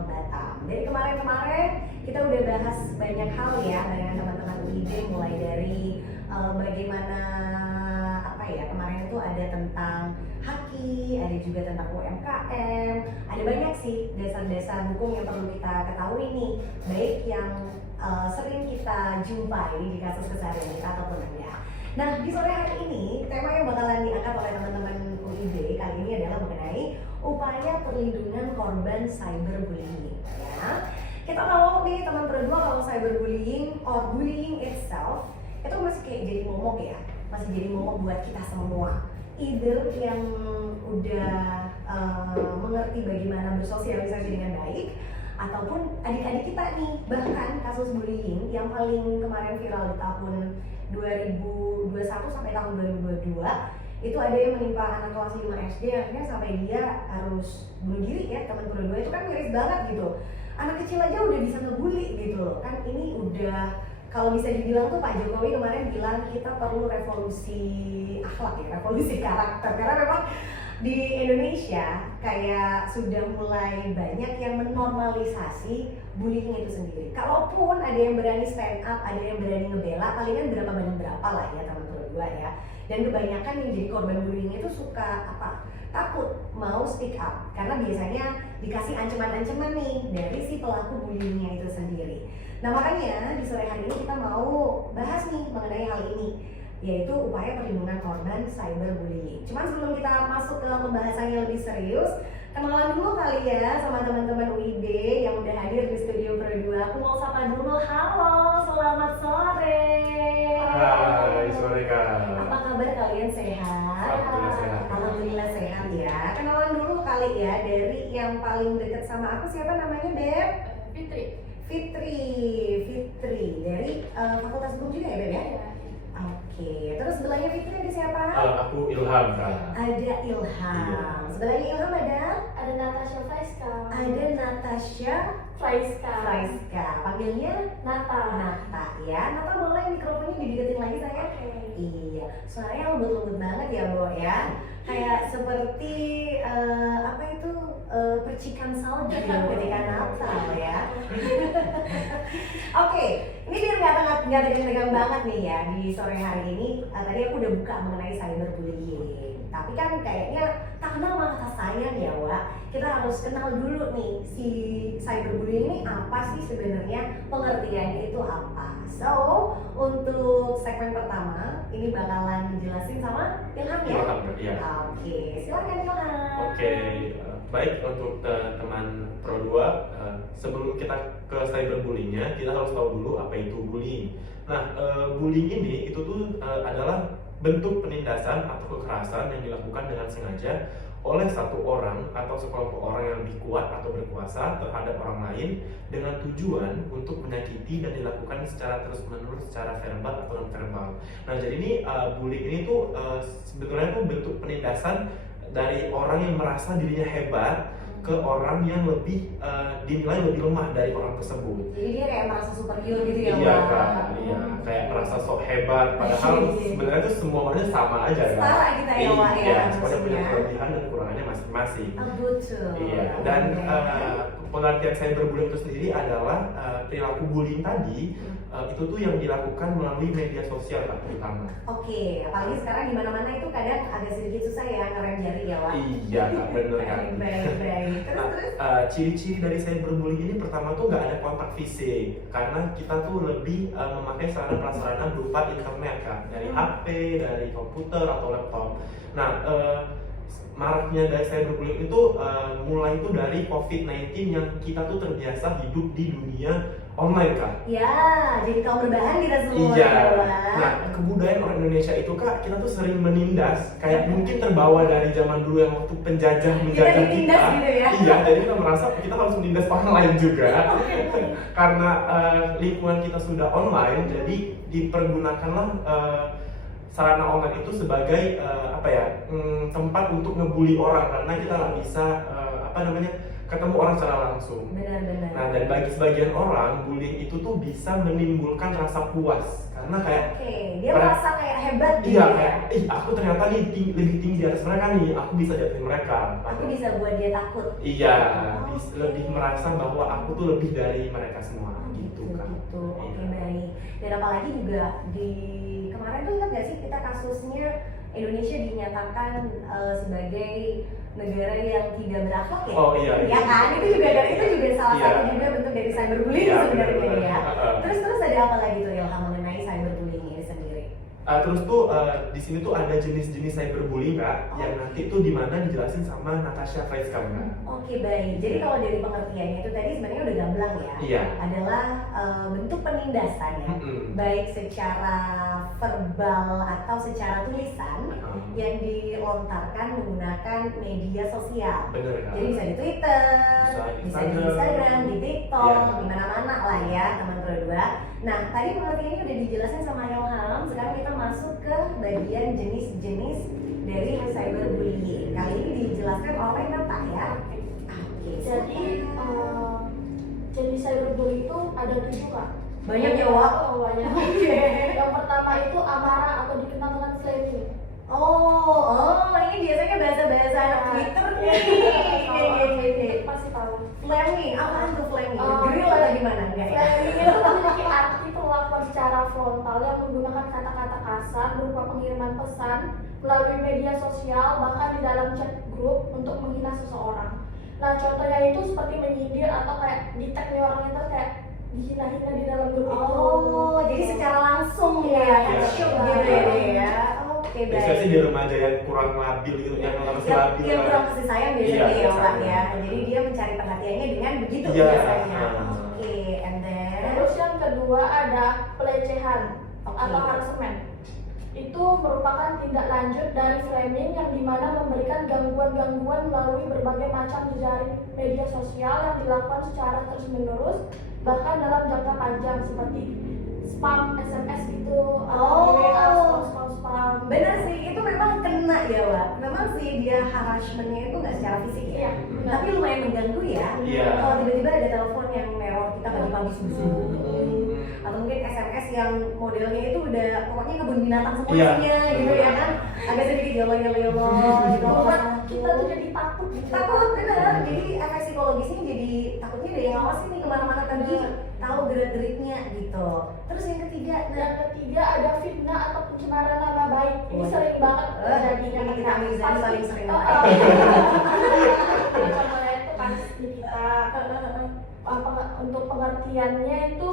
Selamat datang. Dari kemarin-kemarin kita udah bahas banyak hal ya dengan teman-teman UID, mulai dari bagaimana kemarin itu ada tentang haki, ada juga tentang UMKM, ada banyak sih dasar-dasar hukum yang perlu kita ketahui nih, baik yang sering kita jumpai di kasus keseharian kita ataupun enggak. Nah, di sore hari ini tema yang bakalan diangkat oleh teman-teman UID kali ini adalah mengenai upaya perlindungan korban cyberbullying. Ya, kita tahu nih teman berdua kalau cyberbullying or bullying itself itu masih kayak jadi momok ya, masih jadi momok buat kita semua. Either yang udah mengerti bagaimana bersosialisasi dengan baik, ataupun adik-adik kita nih, bahkan kasus bullying yang paling kemarin viral di tahun 2021 sampai tahun 2022 itu ada yang menimpa anak kelas 5 SD, akhirnya sampai dia harus bunuh diri ya. Teman berdua itu kan miris banget gitu, anak kecil aja udah bisa ngebully gitu kan. Ini udah, kalau bisa dibilang tuh Pak Jokowi kemarin bilang kita perlu revolusi akhlak ya, revolusi karakter, karena memang di Indonesia kayak sudah mulai banyak yang menormalisasi bullying itu sendiri. Kalaupun ada yang berani stand up, ada yang berani ngebela, palingan berapa banding berapa lah ya teman berdua ya. Dan kebanyakan yang jadi korban bullying itu suka takut mau speak up, karena biasanya dikasih ancaman-ancaman nih dari si pelaku bullyingnya itu sendiri. Nah, makanya di sore hari ini kita mau bahas nih mengenai hal ini, yaitu upaya perlindungan korban cyberbullying. Cuman sebelum kita masuk ke pembahasannya lebih serius, kenalan dulu kali ya sama teman-teman UID yang udah hadir di studio Pro 2. Aku mau sapa dulu. Halo, selamat sore. Hai, sore Kak. Apa kabar kalian, sehat? Alhamdulillah sehat. Alhamdulillah sehat ya. Kenalan dulu kali ya dari yang paling dekat sama aku, siapa namanya, Beb? Fitri dari Fakultas Hukum juga ya, Beb ya? Oke, terus sebelahnya Fitri ada siapa? Aku Ilham Kak. Ada Ilham. Iya. Sebelahnya Ilham ada Natasha Faiska. Ada Natasha Faiska. Panggilnya Nata. Nata ya. Nata, boleh mikrofonnya dideketin lagi saya? Oke. Iya, suaranya lembut-lembut banget ya, Bo ya. Kayak seperti percikan salju ketika Natal ya. Oke, ini biar nggak tegang-tegang banget nih ya di sore hari ini. Tadi aku udah buka mengenai cyberbullying, tapi kan kayaknya tak kenal maka tak sayang ya, Wak. Kita harus kenal dulu nih si cyberbullying ini apa sih sebenarnya, pengertiannya itu apa. So, untuk segmen pertama ini bakalan dijelasin sama Ilham ya. Ilham, iya. Oke, silakan Ilham. Oke, baik untuk teman Pro 2, sebelum kita ke cyberbullyingnya, kita harus tahu dulu apa itu bullying. Nah, bullying ini itu tuh adalah bentuk penindasan atau kekerasan yang dilakukan dengan sengaja oleh satu orang atau sekelompok orang yang lebih kuat atau berkuasa terhadap orang lain dengan tujuan untuk menyakiti dan dilakukan secara terus-menerus, secara verbal atau non-verbal. Nah, jadi ini bullying ini tuh sebetulnya tuh bentuk penindasan dari orang yang merasa dirinya hebat ke orang yang lebih dinilai lebih lemah dari orang tersebut. Jadi dia kayak merasa superior gitu ya, Iya Wak? Kak, iya, kayak merasa sok hebat, padahal sebenarnya tuh semua manusia sama aja kan. Setara kita ya, Wak, ya, Iya, semuanya punya maksudnya. kelebihan dan kekurangannya masing-masing. Betul. Iya, dan Oke. pengertian cyberbullying itu sendiri adalah perilaku bullying tadi itu tuh yang dilakukan melalui media sosial Kak, terutama. Oke, apalagi sekarang di mana-mana itu kadang agak sedikit susah ya ngerem jari ya, Wak. Iya Kak, bener kan. Baik. Terus. Ciri-ciri dari cyberbullying ini pertama tuh nggak ada kontak fisik, karena kita tuh lebih memakai sarana prasarana berupa internet Kak, dari HP, dari komputer atau laptop. Nah, maraknya dari cyberbullying itu mulai itu dari COVID-19 yang kita tuh terbiasa hidup di dunia online Kak. Ya, jadi kaum berbahan kita semua. Iya. ya, Wak. Nah, kebudayaan orang Indonesia itu Kak, kita tuh sering menindas, kayak mungkin terbawa dari zaman dulu yang waktu penjajah menjajah kita. ditindas gitu ya? Iya, jadi kita merasa kita harus menindas orang lain juga. Karena lingkungan kita sudah online, jadi dipergunakanlah sarana online itu sebagai tempat untuk ngebully orang, karena kita nggak bisa ketemu orang secara langsung. Benar-benar. Nah, dan bagi sebagian orang, bullying itu tuh bisa menimbulkan rasa puas, karena kayak Oke. Dia Mereka- merasa kayak hebat gitu Iya, ya. kayak, aku ternyata nih lebih tinggi di atas mereka nih, aku bisa di atas mereka. Aku bisa buat dia takut. Iya, Oke. lebih merasa bahwa aku tuh lebih dari mereka semua, gitu kan. Gitu. Oke, Iya. baik. Dan apalagi juga di kemarin tuh ingat gak sih kita kasusnya Indonesia dinyatakan sebagai negara yang tidak berakhlak ya? Oh iya, Ya kan, itu juga salah Iya. satu juga bentuk dari cyberbullying Iya, sebenarnya benar-benar. ya. Terus ada apa lagi tuh Ilham mengenai cyberbullying ini sendiri? Terus tuh di sini tuh ada jenis-jenis cyberbullying kak, yang nanti tuh dimana dijelasin sama Natasha Freiskam kak. Oke, baik. Jadi kalau dari pengertiannya itu tadi sebenarnya udah gamblang ya. Iya. Adalah bentuk penindasan ya, baik secara verbal atau secara tulisan yang dilontarkan menggunakan media sosial. Bener kak. Jadi bisa di Twitter, Bisa bisa di Instagram, di TikTok, Iya. di mana-mana lah ya teman berdua. Nah, tadi pengertiannya udah dijelasin sama Ilham. Sekarang kita masuk ke bagian jenis-jenis dari cyberbullying. Kali ini dijelaskan oleh Nata ya. Oke. Jadi jenis cyberbullying itu ada 7 kak. Banyak ya, Wak? Oh, banyak. Oke. Yang pertama itu amarah atau dikenal dengan flaming. Ini biasanya bahasa-bahasa anak Twitter nih. Iya. Pasti tahu. Flaming, apaan tuh flaming? Oh, Grill atau gimana? Enggak ya? Flaming itu memiliki arti perlakuan secara frontal yang menggunakan kata-kata kasar berupa pengiriman pesan melalui media sosial, bahkan di dalam chat grup untuk menghina seseorang. Nah, contohnya itu seperti menyindir atau kayak di tag nih orang itu kayak dihina-hina di dalam grup itu. Oh, jadi secara langsung ya, Iya. headshot Iya. gitu ya. Oke, Biasanya sih baik. di remaja yang kurang labil gitu, yang masih labil. Yang kurang kasih sayang biasanya Iya, ya, Wak biasanya. ya. Jadi dia mencari perhatiannya dengan begitu Iya. biasanya. Oke, and then Terus yang kedua ada pelecehan Oke. atau harassment. Itu merupakan tindak lanjut dari framing yang dimana memberikan gangguan-gangguan melalui berbagai macam jejaring media sosial yang dilakukan secara terus-menerus, bahkan dalam jangka panjang seperti spam SMS gitu, atau di WA spam. benar sih, itu memang kena ya, Wak. Memang sih dia harassmentnya itu nggak secara fisik ya. Iya, benar. Tapi lumayan mengganggu ya. Iya. Kalau tiba-tiba ada telepon yang neror kita pagi-pagi subuh, atau mungkin SMS yang modelnya itu udah pokoknya kebun binatang semua Iya. isinya gitu ya kan, agak sedikit yolo-yolo gitu. Membuat kita tuh jadi takut gitu. Takut bener, jadi efek psikologisnya jadi takutnya ada yang ngawasin nih kemana-mana pergi, tahu gerak-geriknya gitu. Terus yang ketiga, Yang ketiga ada fitnah atau pencemaran nama baik. Ini Wah. sering banget terjadi. ini kita Mizan paling sering Oh, banget. Contohnya itu pasti kita untuk pengertiannya itu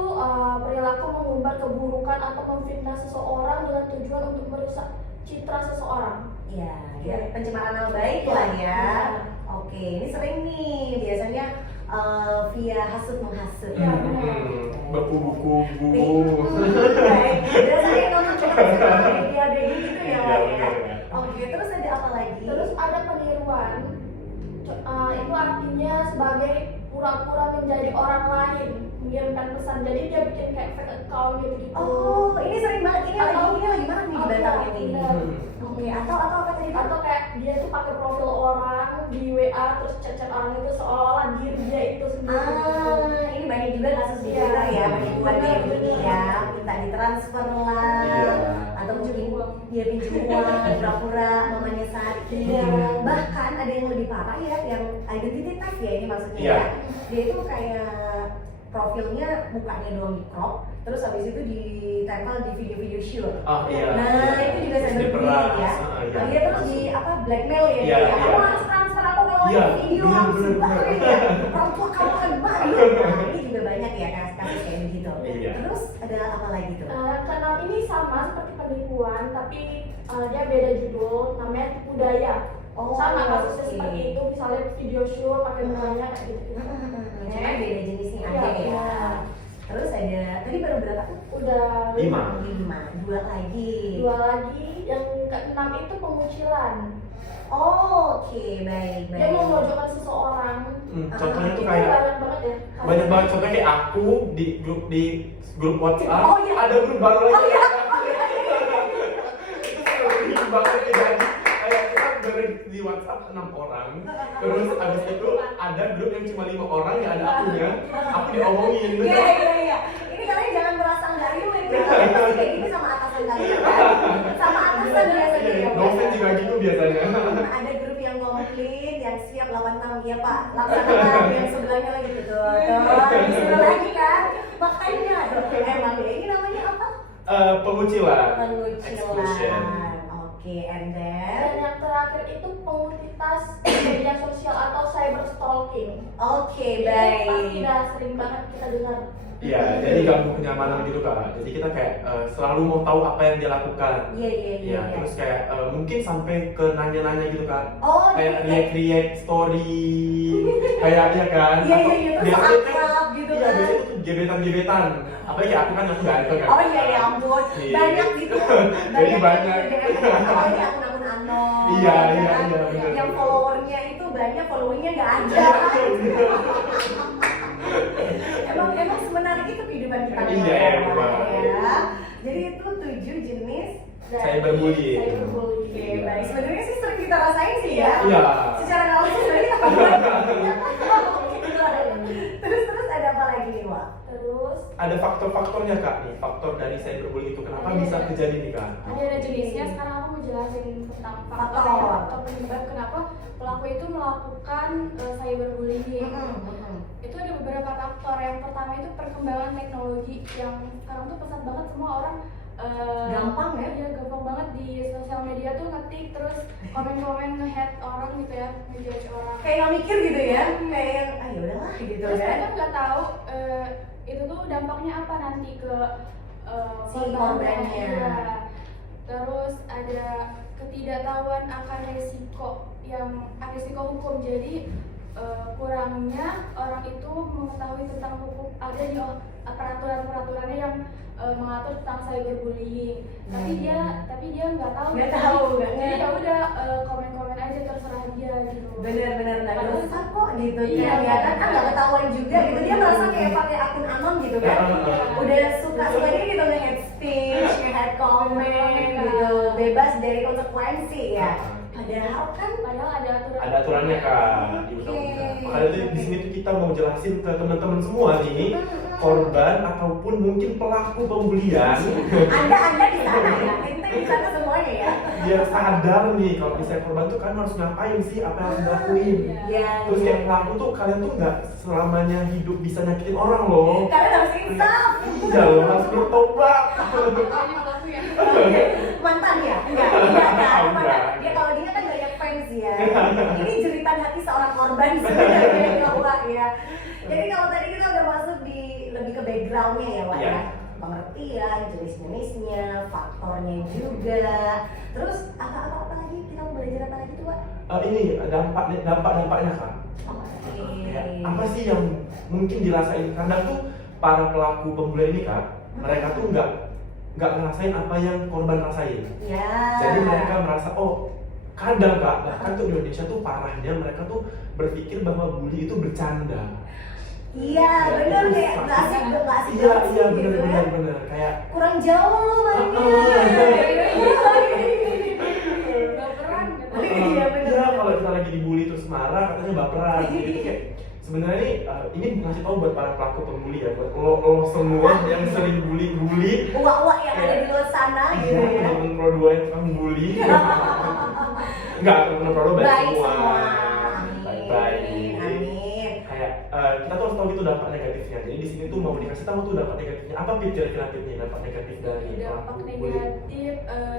perilaku mengumbar keburukan atau memfitnah seseorang dengan tujuan untuk merusak citra seseorang. Iya, ya, pencemaran nama baik lah ya. Oke, ini sering nih biasanya via hasut menghasut. Iya, Berkubu-kubu. Baik, biasanya nonton film media gitu ya, Iya, Wak, ya. benar, ya. Oke, terus ada apa lagi? Terus ada peniruan. Itu artinya sebagai pura-pura menjadi orang lain, mengirimkan pesan. Jadi dia bikin kayak fake account gitu-gitu. Oh, ini sering banget. Ini lagi Atau- marak nih di Batam ini. Benar. Oke, atau apa tadi? Atau kayak dia tuh pakai profil orang di WA terus chat-chat orang itu seolah-olah diri dia itu sendiri. Ini banyak juga kasus di Iya. Twitter ya, banyak buat kayak Benar, gini benar. ya, minta ditransfer lah, Iya. atau pinjam uang, dia pinjam uang, pura-pura mamanya sakit. Iya. Bahkan ada yang lebih parah ya, yang identity theft ya ini maksudnya Iya. ya. Dia itu kayak profilnya mukanya doang di crop, terus habis itu ditempel di video-video shoot. Oh iya. Nah, itu juga Terus cyberbullying ya. iya. Dia terus di blackmail ya, Iya, dia. iya. Kamu harus transfer aku kalau Iya, ini video bener, harus bener, banget bener. ya. Orang tua kamu akan banyak. Nah, ini juga banyak ya kasus kayak begitu. Iya. Terus ada apa lagi tuh? Keenam ini sama seperti penipuan, tapi dia beda judul, namanya tipu daya. Oh, Sama kasusnya oke. seperti itu, misalnya video shoot pakai mukanya kayak gitu. Cuma beda jenisnya Iya, aja ya. benar. Terus ada tadi baru berapa tuh? Udah 5. 5. Dua lagi. Dua lagi, yang keenam itu pengucilan. Oh, oke, baik, Dia baik. memojokkan seseorang. Contohnya tuh Itu kayak banyak banget ya. banyak banget, contohnya kayak aku di grup WhatsApp. Oh, iya. Ada grup baru lagi. Oh, iya. Itu sering banget ya. Kayak kita dari di WhatsApp 6 orang, terus abis itu ada grup yang cuma 5 orang yang ada akunya, aku diomongin. Iya. Ini kalian jangan merasa nggak relate ya. Kalian pasti kayak gitu sama atasan kalian gitu kan. Sama atasan biasanya ya. Dosen juga gitu biasanya. Ada grup yang komplain, yang siap 86, iya Pak, laksanakan, yang sebelahnya lagi gitu. Tuh, disuruh lagi kan. Makanya, emang ini namanya apa? Pengucilan. Pengucilan. Oke, and then Dan yang terakhir itu pengutitas media sosial atau cyber stalking. oke, Itu baik. pasti udah sering banget kita dengar. Iya, jadi ganggu kenyamanan gitu Kak. Jadi kita kayak selalu mau tahu apa yang dia lakukan. Iya, iya, iya. Iya, terus kayak mungkin sampai ke nanya-nanya gitu Kak. Oh, Kayak jadi create story, kayak iya kan? Iya, Atau iya, iya, terus biasanya akrab gitu iya, kan. biasanya itu gebetan-gebetan. Apalagi aku kan aku ganteng kan. Oh iya ya ampun, Iya. banyak gitu. Jadi banyak. Oh ini akun-akun anon. Iya, ya iya, kan? iya, bener. Yang followernya itu banyak, followingnya nggak ada. emang sebenarnya itu kehidupan kita. Iya, emang. Ya. Jadi itu 7 jenis Cyberbullying. Cyberbullying. Oke, baik. Sebenarnya sih sering kita rasain sih ya. Iya. Secara nggak langsung sebenarnya kita terus ada apa lagi nih, Wak? Terus Ada faktor-faktornya Kak nih, faktor dari cyberbullying itu kenapa Iya, bisa iya. terjadi nih Kak? ada jenisnya. Sekarang aku mau jelasin tentang Faktor. faktor penyebab kenapa pelaku itu melakukan cyberbullying. Itu ada beberapa faktor. Yang pertama itu perkembangan teknologi yang sekarang tuh pesat banget, semua orang Gampang ya? Iya, gampang banget di sosial media tuh ngetik terus komen-komen nge-hate orang gitu ya, nge-judge orang. Kayak nggak mikir gitu ya, kayak yang ya udahlah gitu Terus kan. mereka nggak tahu itu tuh dampaknya apa nanti ke Si korbannya. Iya. Terus ada ketidaktahuan akan resiko hukum. Jadi kurangnya orang itu mengetahui tentang hukum, ada di peraturan-peraturannya yang mengatur tentang cyberbullying. Tapi dia nggak tahu. Nggak tahu, nggak Jadi ngerti. ya udah komen-komen aja, terserah dia gitu. Bener-bener nggak Padahal dosa kok gitu Iya, kan ya kan nggak ketahuan juga gitu, dia merasa kayak pakai akun anon gitu kan, udah suka-sukanya gitu nge-hate speech, nge-hate comment gitu, bebas dari konsekuensi ya, padahal kan Padahal ada aturan. Ada aturannya Kak di Oke. undang-undang. Makanya tuh di sini tuh kita mau jelasin ke teman-teman semua nih, korban ataupun mungkin pelaku pembulian, anda di sana ya, ente di sana semuanya ya. biar sadar nih kalau misalnya korban tuh kan harus ngapain sih, apa yang harus dilakuin. Ya, Terus kayak pelaku tuh kalian tuh nggak selamanya hidup bisa nyakitin orang loh. kalian harus insaf. Iya loh, harus bertobat. Ini pelaku ya. Mantan ya? Enggak kan? Enggak. Mantan. Dia kalau dia kan banyak fans ya. Ini jeritan hati seorang korban sebenarnya kalau Wak ya. Jadi kalau tadi kita udah masuk di lebih ke backgroundnya ya Wak Iya. ya. Pengertian, jenis-jenisnya, faktornya juga. Terus apa lagi? Kita mau belajar apa lagi tuh Wak? Ini dampak-dampaknya Kak. Oke. Kayak apa sih yang mungkin dirasain? Kadang tuh para pelaku pembulian ini Kak, mereka tuh nggak ngerasain apa yang korban rasain. Ya. Jadi mereka merasa kadang Kak, bahkan tuh di Indonesia tuh parahnya mereka tuh berpikir bahwa bully itu bercanda. Iya, bener Itu kayak nggak asik sakit. nggak asik Iya banget iya gitu ya. bener kayak Kurang jauh lu mainnya. Baperan gitu. Iya, bener. iya, kalau kita lagi dibully terus marah katanya baperan. Jadi kayak sebenarnya ini ngasih tahu buat para pelaku pembuli ya, buat lo semua yang sering bully. Uak-uak yang ada di luar sana gitu ya. Temen-temen Pro 2 yang tukang bully. Enggak, temen-temen Pro 2 baik Baik semua. semua. Baik-baik. Amin. Kayak kita tuh harus tahu gitu dampak negatifnya. Jadi di sini tuh mau dikasih tahu tuh dampak negatifnya. Apa Pip kira-kira Pipnya dampak negatif dari Dampak pelaku bully? negatif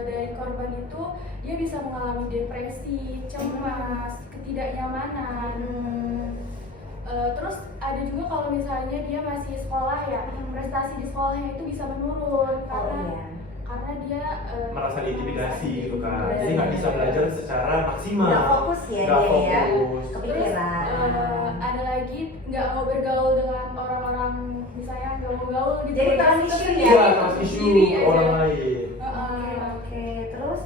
dari korban itu dia bisa mengalami depresi, cemas, ketidaknyamanan. Terus ada juga kalau misalnya dia masih sekolah ya, prestasi di sekolahnya itu bisa menurun Oh iya. karena dia Merasa diintimidasi gitu kan. Jadi nggak bisa belajar secara maksimal. Nggak fokus ya Nggak dia ya. fokus. Terus Kepikiran. ada lagi nggak mau bergaul dengan orang-orang, misalnya nggak mau gaul gitu. Jadi transmission ya? Iya, trust issue Sendiri aja. orang lain. Oke. Terus.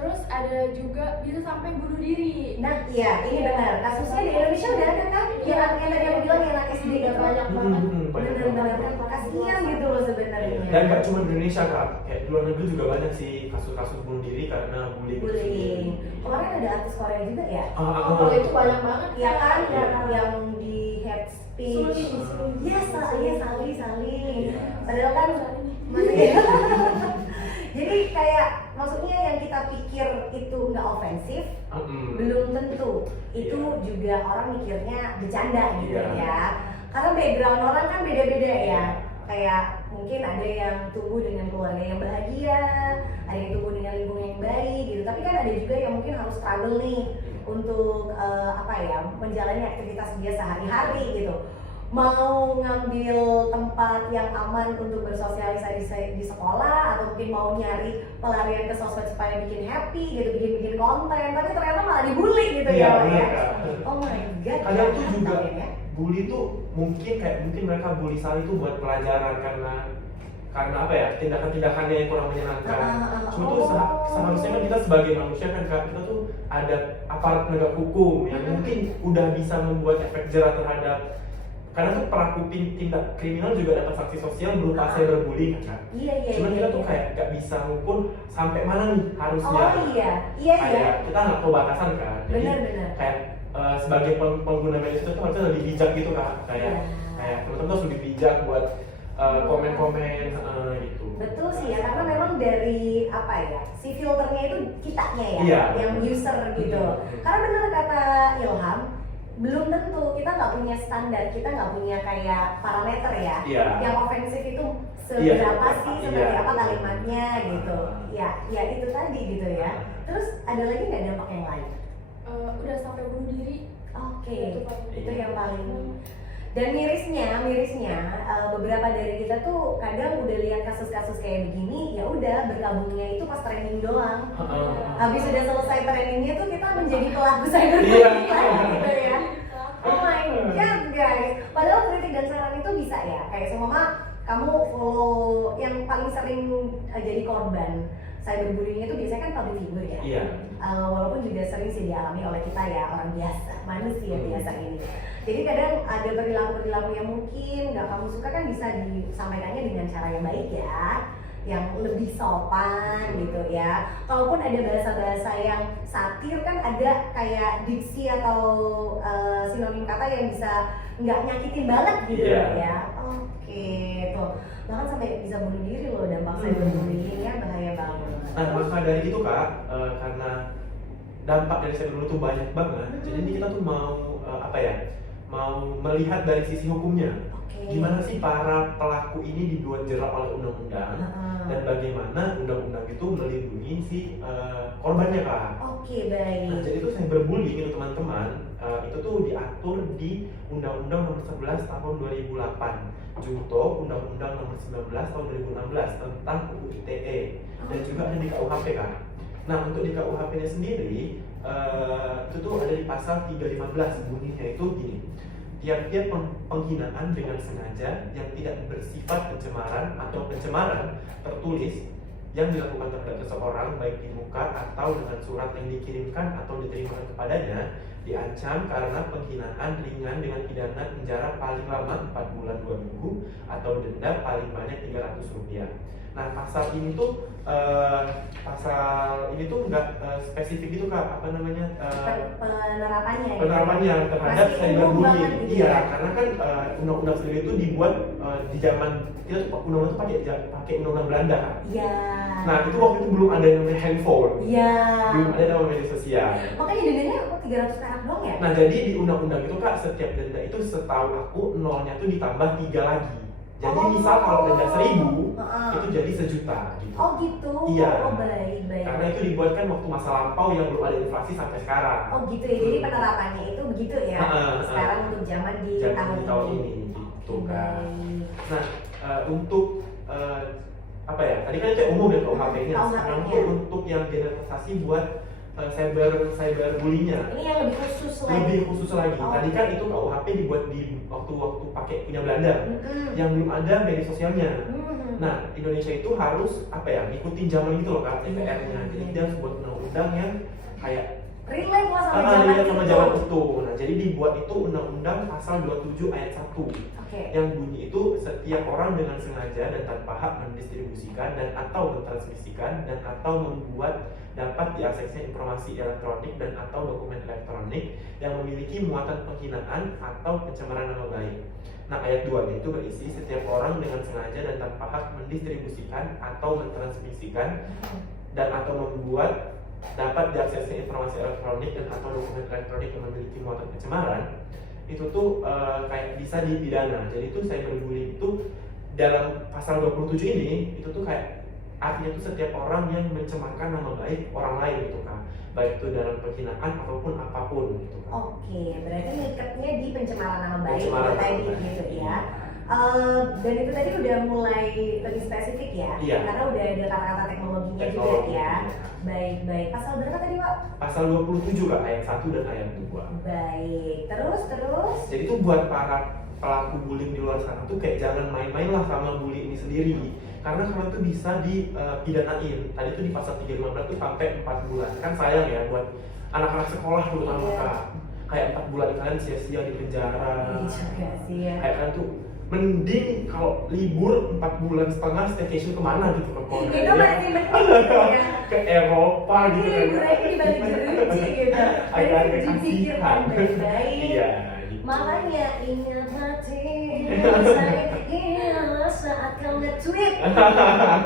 Terus ada juga bisa sampai bunuh diri. Nah, iya, ini benar. Kasusnya di Indonesia udah ada kan? Yang tadi aku bilang yang anak SD Udah gitu. banyak banget. Banyak Bener-bener banget. kasihan gitu loh sebenarnya. Dan nggak cuma di Indonesia Kak, kayak di luar negeri juga banyak sih kasus-kasus bunuh diri karena bullying. Bullying. Kemarin ada artis Korea juga ya? Kalau itu banyak banget Ya kan, Iya. yang di head speech. Sulih. Iya, saling. Iya. Padahal kan mana ya? Jadi kayak maksudnya yang kita pikir itu nggak ofensif, belum tentu itu juga orang mikirnya bercanda gitu ya. Karena background orang kan beda-beda ya. Kayak mungkin ada yang tumbuh dengan keluarga yang bahagia, ada yang tumbuh dengan lingkungan yang baik gitu. Tapi kan ada juga yang mungkin harus struggle nih untuk menjalani aktivitas dia sehari-hari gitu. Mau ngambil tempat yang aman untuk bersosialisasi di sekolah, atau mungkin mau nyari pelarian ke sosmed supaya bikin happy gitu, bikin konten, tapi ternyata malah dibully gitu ya. Oh my god. Kadang tuh juga bully tuh mungkin mereka bully salah itu buat pelajaran karena apa ya, tindakan-tindakannya yang kurang menyenangkan. Cuma tuh seharusnya kan kita sebagai manusia kan kita tuh ada aparat penegak hukum yang mungkin udah bisa membuat efek jerah terhadap, karena tuh pelaku tindak kriminal juga dapat sanksi sosial berupa cyberbullying kan. Cuman kita tuh kayak gak bisa ngukur sampai mana nih harusnya. Kayak kita nggak tahu batasan kan. Jadi kayak sebagai pengguna media sosial tuh harusnya lebih bijak gitu kan. Kayak teman-teman tuh harus lebih bijak buat komen-komen gitu. Betul sih ya, karena memang dari si filternya itu kitanya ya, yang user gitu. Karena benar kata Ilham, belum tentu, kita nggak punya standar, kita nggak punya kayak parameter ya. Yang ofensif itu seberapa sih, seperti apa kalimatnya gitu. Ya itu tadi gitu ya. Terus ada lagi nggak dampak yang lain? Udah sampai bunuh diri. Itu yang paling. Dan mirisnya beberapa dari kita tuh kadang udah lihat kasus-kasus kayak begini, ya udah bergabungnya itu pas training doang. Habis udah selesai trainingnya tuh kita menjadi pelaku cyberbullying gitu ya. Oh my god guys, padahal kritik dan saran itu bisa ya, kayak seumpama kamu follow yang paling sering jadi korban cyberbullying itu biasanya kan public figure ya. Walaupun juga sering sih dialami oleh kita ya, orang biasa, manusia biasa ini. Jadi kadang ada perilaku-perilaku yang mungkin nggak kamu suka kan bisa disampaikannya dengan cara yang baik ya, yang lebih sopan gitu ya. Kalaupun ada bahasa-bahasa yang satir kan ada kayak diksi atau sinonim kata yang bisa nggak nyakitin banget gitu ya. Tuh. Bahkan sampai bisa bunuh diri loh dampak cyberbullying ya, bahaya banget. Nah, maka dari itu Kak, karena dampak dari cyberbullying itu banyak banget, jadi ini kita tuh mau melihat dari sisi hukumnya. Gimana sih para pelaku ini dibuat jerak oleh undang-undang dan bagaimana undang-undang itu melindungi si korbannya Kak. Baik. Nah, jadi itu cyberbullying itu teman-teman, itu tuh diatur di Undang-Undang Nomor 11 Tahun 2008, junto Undang-Undang Nomor 19 Tahun 2016 tentang UU ITE, dan juga ada di KUHP Kak. Nah, untuk di KUHP-nya sendiri itu tuh ada di pasal 315, bunyinya itu gini. Tiap-tiap penghinaan dengan sengaja yang tidak bersifat pencemaran atau pencemaran tertulis yang dilakukan terhadap seseorang baik di muka atau dengan surat yang dikirimkan atau diterima kepadanya diancam karena penghinaan ringan dengan pidana penjara paling lama 4 bulan 2 minggu atau denda paling banyak Rp300. Nah, pasal ini tuh nggak spesifik gitu Kak, penerapannya terhadap cyberbullying. Karena kan undang-undang sendiri itu dibuat di zaman kita undang-undang itu pakai undang-undang Belanda kan. Nah, itu waktu itu belum ada yang namanya handphone. Belum ada nama media sosial. Makanya dendanya kok 300 perak doang ya? Nah, jadi di undang-undang itu Kak, setiap denda itu setahu aku nolnya tuh ditambah 3 lagi. Jadi misal kalau denda 1.000 itu jadi 1 juta gitu. Gitu. Baik. Karena itu dibuatkan waktu masa lampau yang belum ada inflasi sampai sekarang. Gitu ya. Jadi penerapannya itu begitu ya. Sekarang untuk zaman di tahun ini gitu kan. Nah, untuk tadi kan itu umum ya KUHP-nya. Sekarang itu untuk yang direlaksasi buat cyberbullying-nya. Ini yang lebih khusus lagi. Tadi kan itu KUHP dibuat di waktu pakai punya Belanda, yang belum ada media sosialnya. Nah, Indonesia itu harus ngikutin zaman itu loh Kak, DPR-nya. Jadi dia harus buat undang-undang yang kayak relate lah sama zaman itu. Nah, jadi dibuat itu undang-undang pasal 27 ayat 1. Yang bunyi itu setiap orang dengan sengaja dan tanpa hak mendistribusikan dan atau mentransmisikan dan atau membuat dapat diaksesnya informasi elektronik dan atau dokumen elektronik yang memiliki muatan penghinaan atau pencemaran nama baik. Nah, ayat 2 itu berisi setiap orang dengan sengaja dan tanpa hak mendistribusikan atau mentransmisikan dan atau membuat dapat diaksesnya informasi elektronik dan atau dokumen elektronik yang memiliki muatan pencemaran itu tuh kayak bisa dipidana. Jadi itu cyberbullying itu dalam pasal 27 ini itu tuh kayak artinya tuh setiap orang yang mencemarkan nama baik orang lain gitu kan, baik itu dalam penghinaan ataupun apapun gitu kan. Oke, berarti ngikatnya di pencemaran nama baik Pencemaran tadi nama baik. gitu ya. Dan itu tadi udah mulai lebih spesifik ya, Iya. karena udah ada kata-kata teknologinya juga Teknologi, ya. iya. Baik. Pasal berapa tadi Pak? Pasal 27 Kak, ayat 1 dan ayat 2. Baik. Terus. Jadi itu buat para pelaku bullying di luar sana tuh kayak jangan main-main lah sama bully ini sendiri. Karena kalian tuh bisa dipidanain. Tadi tuh di pasal 315 tuh sampai 4 bulan. Kan sayang ya buat anak-anak sekolah terutama Iya. Kak. Kayak 4 bulan kalian sia-sia di penjara. Ini juga sih ya. Kayak kalian tuh mending kalau libur 4 bulan setengah staycation kemana gitu ke Korea. Itu masih mending gitu ya. Ke Eropa gitu Ini kan. liburannya di balik jeruji gitu. Agak Jadi dipikirkan kasihan. baik-baik. Iya. gitu. Makanya ingat hati saya ingat saat kamu nge-tweet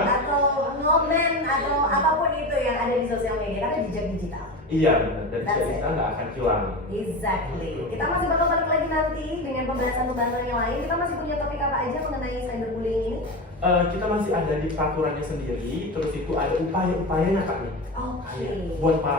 atau ngomen atau apapun itu yang ada di sosial media karena jejak digital. Iya benar, dan That's jejak it. kita nggak akan hilang. Exactly. Kita masih bakal balik lagi nanti dengan pembahasan-pembahasan yang lain. Kita masih punya topik apa aja mengenai cyberbullying ini? Kita masih ada di peraturannya sendiri, terus itu ada upaya-upayanya Kak nih. Oke. Buat para